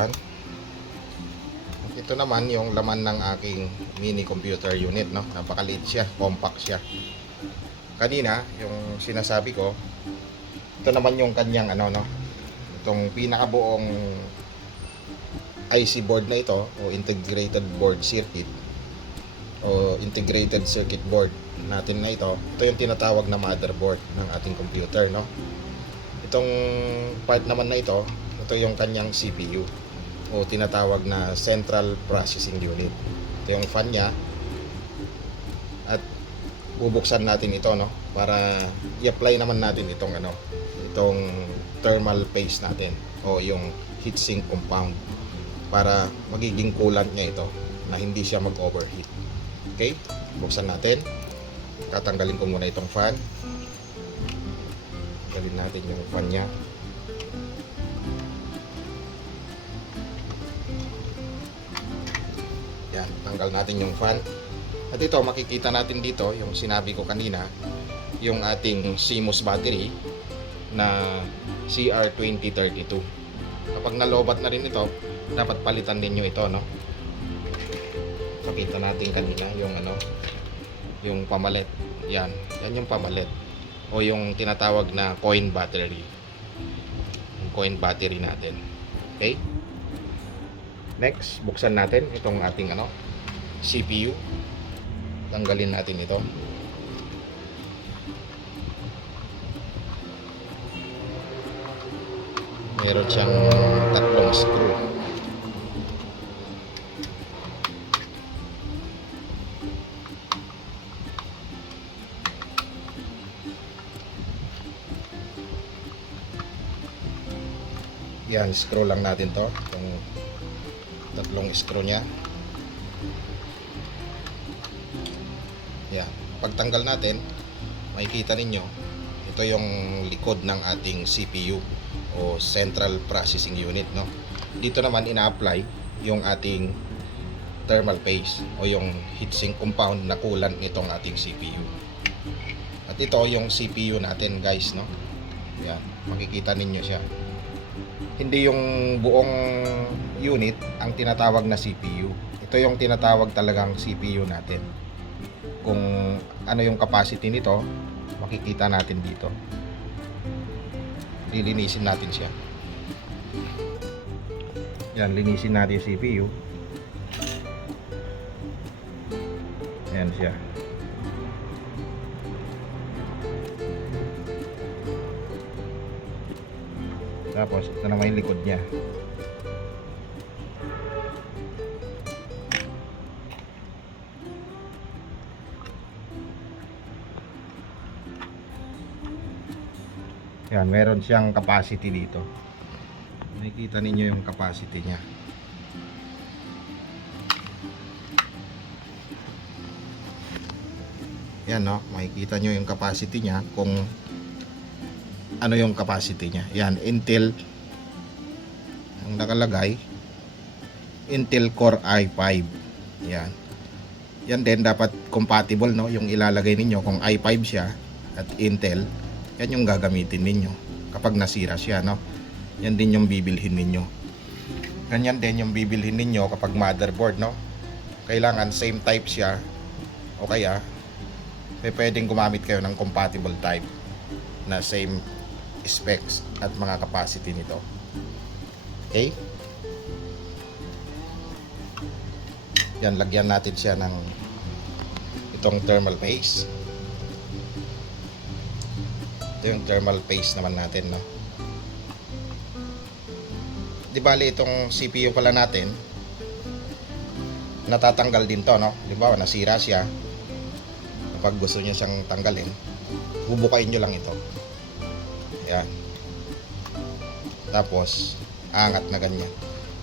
dahan-dahan. Ito naman yung laman ng aking mini computer unit, no? Napakaliit siya, compact siya. Kanina, yung sinasabi ko, ito naman yung kanyang ano, no? Itong pinakabuong IC board na ito, o integrated board circuit, o integrated circuit board natin na ito. Ito yung tinatawag na motherboard ng ating computer, no? Itong part naman na ito yung kanyang CPU, o tinatawag na Central Processing Unit. Ito yung fan niya, at bubuksan natin ito, no, para i-apply naman natin itong itong thermal paste natin, o yung heatsink compound, para magiging coolant niya ito na hindi siya mag-overheat. Okay, buksan natin. Tatanggalin ko muna itong fan. Tanggalin natin yung fan niya. Yan, tanggal natin yung fan. At ito, makikita natin dito yung sinabi ko kanina, yung ating CMOS battery na CR2032. Kapag nalobat na rin ito, dapat palitan din nyo ito, no? Pakita natin kanina yung yung pamalit. Yan yung pamalit, o yung tinatawag na coin battery. Yung coin battery natin. Okay? Next, buksan natin itong ating CPU. Tanggalin natin ito. Meron siyang tatlong screw. Yan, screw lang natin to, itong tatlong screw nya. Yan, pagtanggal natin, makikita ninyo, ito yung likod ng ating CPU, o Central Processing Unit, no? Dito naman ina-apply yung ating thermal paste, o yung heatsink compound na coolant nitong ating CPU. At ito yung CPU natin, guys, no? Yan, makikita ninyo siya. Hindi yung buong unit ang tinatawag na CPU. Ito yung tinatawag talagang CPU natin. Kung ano yung capacity nito, makikita natin dito. Lilinisin natin siya. Yan, linisin natin yung CPU. Ayan siya. Tapos ito naman yung likod niya. Yan, meron siyang capacity dito. Nakikita ninyo yung capacity niya. Yan, no, makikita nyo yung capacity niya, kung ano yung capacity niya. Yan, Intel ang nakalagay, Intel Core i5. Yan. Yan din dapat compatible, no, yung ilalagay ninyo. Kung i5 siya at Intel, yan yung gagamitin ninyo kapag nasira siya, no. Yan din yung bibilhin ninyo. Ganyan din yung bibilhin ninyo kapag motherboard, no. Kailangan same type siya, o kaya pwedeng gumamit kayo ng compatible type na same specs at mga capacity nito. Okay? Yan, lagyan natin siya ng itong thermal paste. Ito yung thermal paste naman natin, no? Di bali itong CPU pala natin, natatanggal din to, no? Di ba, nasira siya. Kapag gusto niyo siyang tanggalin, bubukain nyo lang ito. Yan. Tapos angat na ganyan,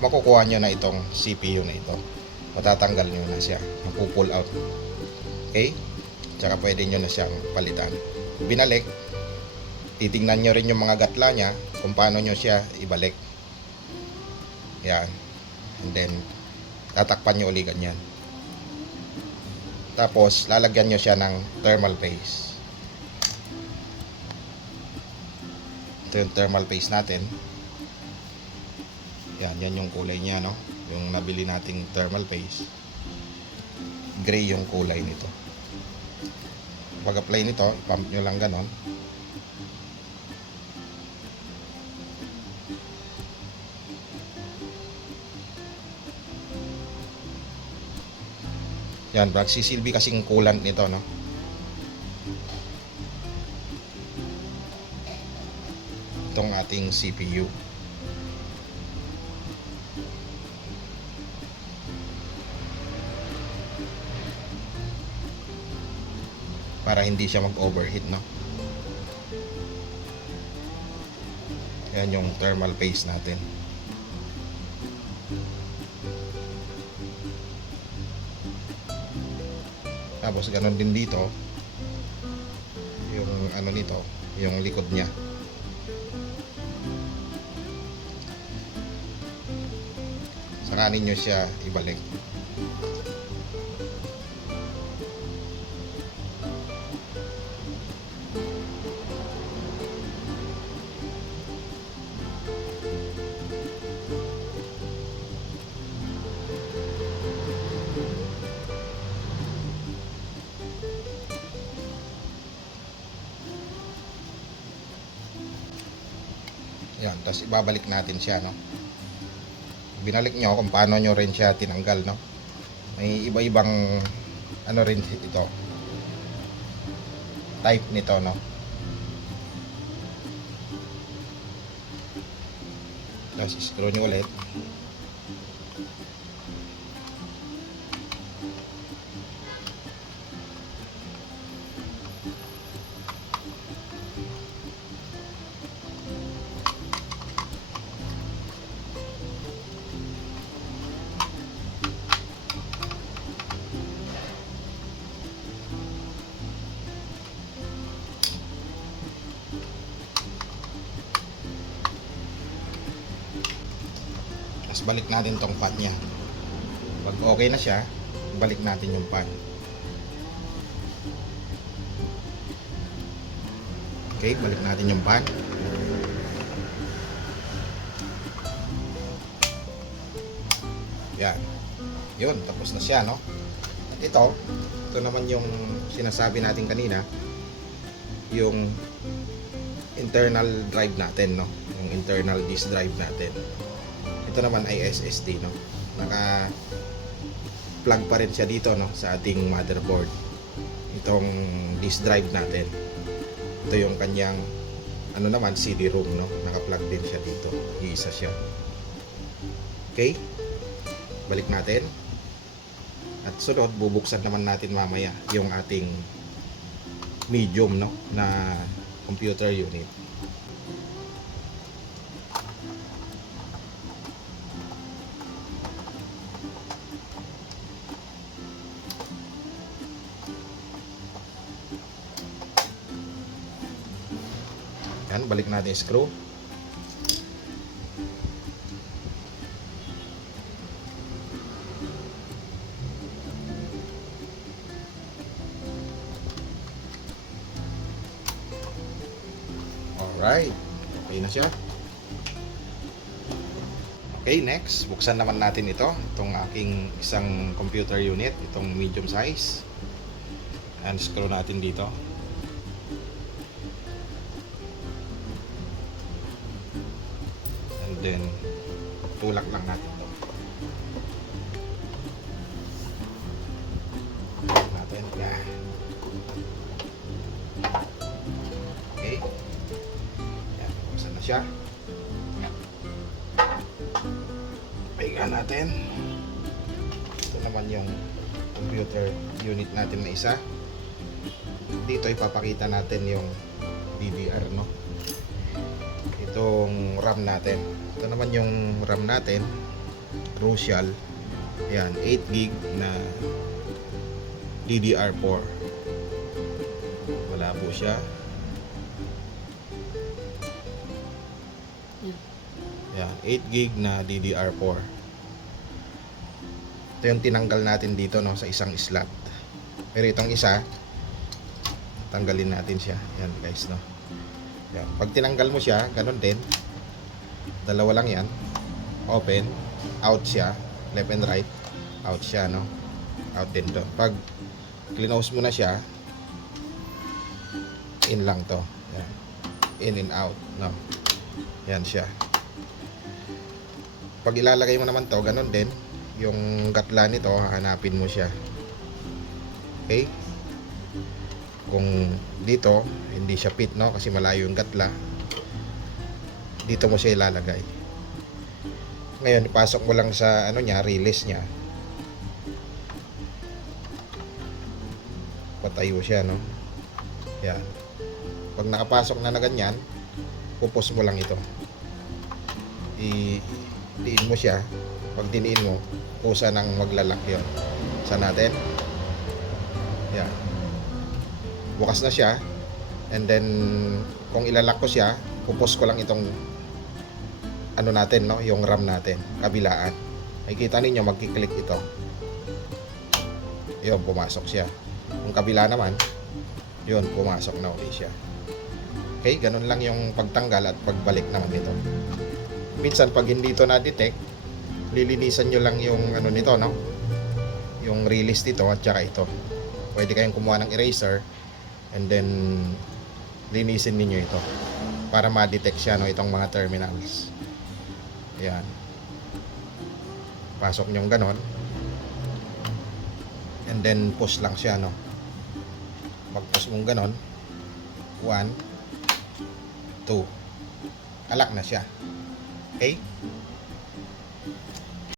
makukuha nyo na itong CPU na ito. Matatanggal nyo na siya, mapupull out. Okay? Tsaka pwede nyo na siyang palitan. Binalik, titingnan nyo rin yung mga gatla nya, kung paano nyo siya ibalik. Yan. And then tatakpan nyo uli ganyan. Tapos lalagyan nyo siya ng thermal paste. Ito yung thermal paste natin. Yan yung kulay niya, no? Yung nabili nating thermal paste. Gray yung kulay nito. Pag-apply nito, pump nyo lang ganon. Yan, magsisilbi kasing coolant nito, no? Itong ating CPU. Para hindi siya mag-overheat, no? Yan yung thermal paste natin. Tapos ganun din dito yung ano nito, yung likod niya. Saka ninyo siya ibalik. Yan, tapos ibabalik natin siya, no? Binalik nyo kung paano nyo rin siya tinanggal, no? May iba-ibang ano rin ito, type nito, no? Tapos screw nyo ulit. Tapos balik natin tong pan niya. Pag okay na siya, balik natin yung pan. Okay, balik natin yung pan. Yan. Yun, tapos na siya, no? At ito naman yung sinasabi natin kanina, yung internal drive natin, no? Yung internal disk drive natin. Ito naman ay SSD, no? Naka plug pa rin siya dito, no, sa ating motherboard. Itong disk drive natin. Ito yung kanyang ano naman, CD-ROM, no? Naka-plug din siya dito. Iisa siya. Okay? Balik natin. At sunod, bubuksan naman natin mamaya yung ating medium, no, na computer unit. Yan, balik natin yung screw. Alright, okay na siya. Okay, next, buksan naman natin ito. Itong aking isang computer unit, itong medium size. And screw natin dito. Then tulak lang natin ito. Tulak natin. Yeah. Okay. Yan, buksan na siya. Pahinga natin. Ito naman yung computer unit natin na isa. Dito ipapakita natin yung DDR, no? Itong RAM natin. Ito naman yung RAM natin, Crucial. Yan, 8GB na DDR4. Wala po siya. Yan, 8GB na DDR4. Ito yung tinanggal natin dito, no, sa isang slot. Pero itong isa, tanggalin natin siya. Yan guys, no. Yan. Pag tinanggal mo siya, ganun din. Dalawa lang yan. open, out siya, left and right, out siya, no? Out din to. Pag close mo na siya, in lang to. Yan. In and out, no? Yan siya. Pag ilalagay mo naman to, ganun din. Yung gatla nito, hanapin mo siya. Okay? Kung dito, hindi siya fit, no? Kasi malayo yung gatla. Dito mo siya ilalagay. Ngayon, ipasok mo lang sa ano niya, release niya. Patayo siya, no? Yan. Pag nakapasok na ganyan, pupus mo lang ito. Diin mo siya. Pag diniin mo, kusa nang maglalak yun. Sa natin. Yan. Bukas na siya. And then, kung ilalak ko siya, pupus ko lang itong ano natin, no? Yung RAM natin, kabilaan. Makikita ninyo, magkiklik ito. Yun, pumasok siya. Yung kabila naman, yun, pumasok na ulit siya. Okay, ganun lang yung pagtanggal at pagbalik naman nito. Minsan, pag hindi ito na-detect, lilinisan nyo lang yung ano nito, no? Yung release dito at saka ito. Pwede kayong kumuha ng eraser and then linisin ninyo ito para ma-detect siya, no, itong mga terminals. Yan. Pasok nyo ganon. And then push lang siya, no? Pag push mong ganon, 1, 2, alak na siya. Okay?